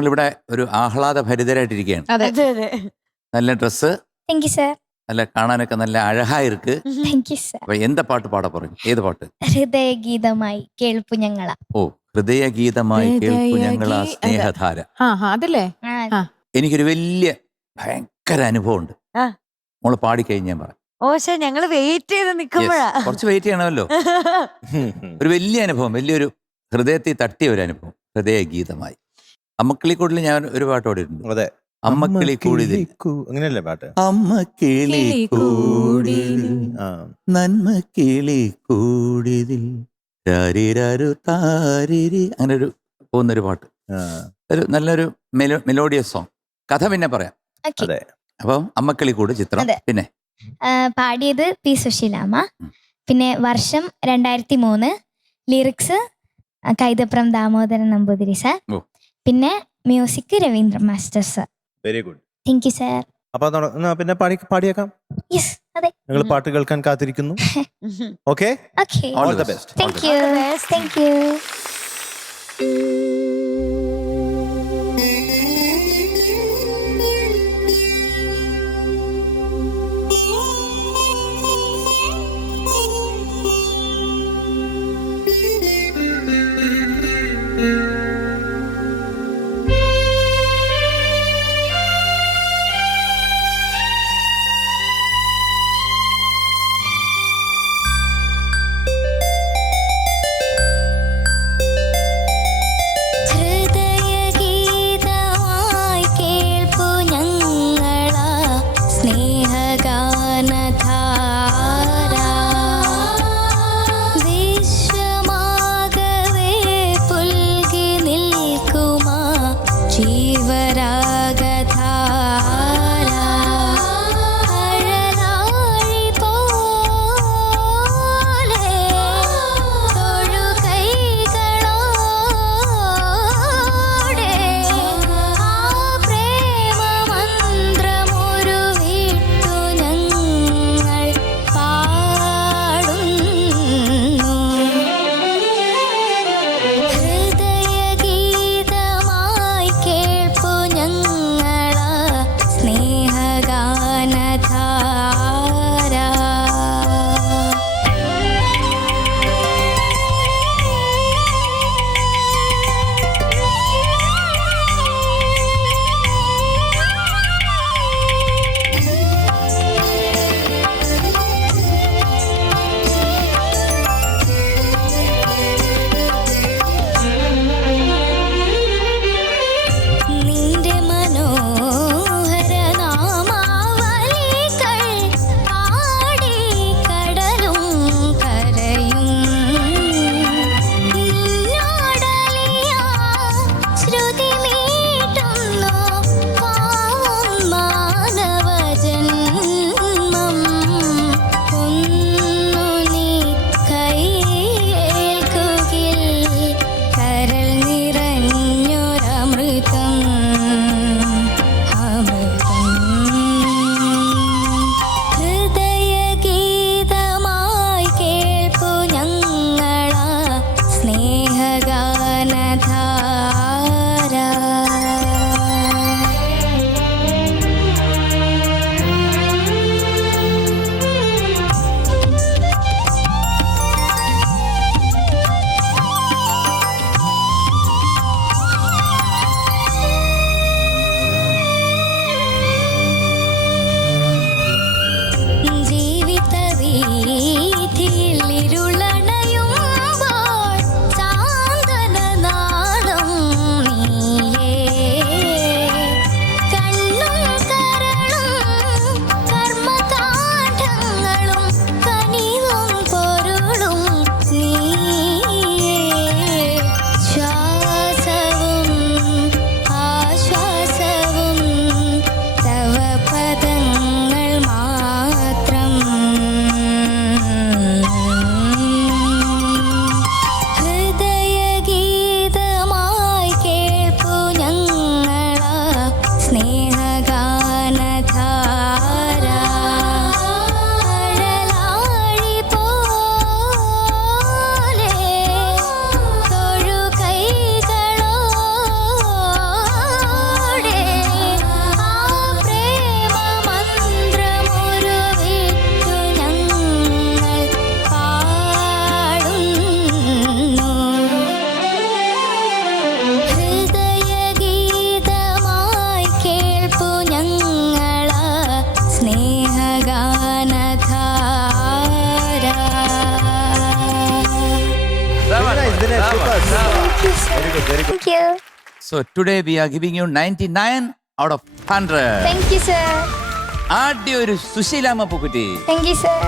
ഞങ്ങളിവിടെ ഒരു ആഹ്ലാദഭരിതരായിട്ടിരിക്കുകയാണ്. അതെ. അതെ അതെ. നല്ല ഡ്രസ്സ്, தேங்க் யூ சார். നല്ല കാണാനൊക്കെ നല്ല അഴഹായിருக்கு. Thank you sir. അപ്പൊ എന്താ പാട്ട് പാടാ പറഞ്ഞു? ഏത് പാട്ട്? ഹൃദയഗീതമായി കേൾപ്പു ഞങ്ങള. ഓ, ഹൃദയഗീതമായി കേൾപ്പു ഞങ്ങൾ ആ സ്നേഹധാര. അതല്ലേ. എനിക്കൊരു വലിയ ഭയങ്കര അനുഭവമുണ്ട്. ആ. മോള് പാടിക്കഴിഞ്ഞ് ഞാൻ പറയാം. പക്ഷെ ഞങ്ങള് വെയിറ്റ് ചെയ്ത് നിക്കുമ്പോഴാ. കുറച്ച് വെയിറ്റ് ചെയ്യണമല്ലോ. ഒരു വലിയ അനുഭവം, വലിയൊരു ഹൃദയത്തിൽ തട്ടിയ ഒരു അനുഭവം. ഹൃദയഗീതമായി. അമ്മക്കിളിക്കൂടിൽ ഞാൻ ഒരു പാട്ട് പാടിയിട്ടുണ്ട്. അതെ, അമ്മക്കിളി കൂടിതിൽ. അങ്ങനെയല്ലേ പാട്ട്? അമ്മക്കിളി കൂടിതിൽ നന്മ കിളി കൂടിതിൽ രാരിരാരു താരിരി, അങ്ങനെ ഒരു പോകുന്നൊരു പാട്ട്. ഒരു നല്ലൊരു മെലോഡിയസ് സോങ്. കഥ പിന്നെ പറയാം. ഓക്കേ. അതെ. അപ്പം അമ്മക്കിളി കൂട് ചിത്രം. അതെ. പിന്നെ പാടിയത് പി സുശീലാമ്മ. പിന്നെ വർഷം 2003. Lyrics Kaithapram Damodaran Namboothiri sir. ഓ. പിന്നെ music Raveendra master sir. Very good. Thank you sir. അപ്പൊ പിന്നെ പാടിയേക്കാം. യെസ്, അതെ. ഞങ്ങൾ പാട്ട് കേൾക്കാൻ കാത്തിരിക്കുന്നു. Okay, okay. All the best. Thank you. Thank you. Very good very good. Thank you. So today we are giving you 99 out of 100. Thank you sir. ആദ്യ ഒരു സുശീലാമ്മ പൂക്കുറ്റി. Thank you sir.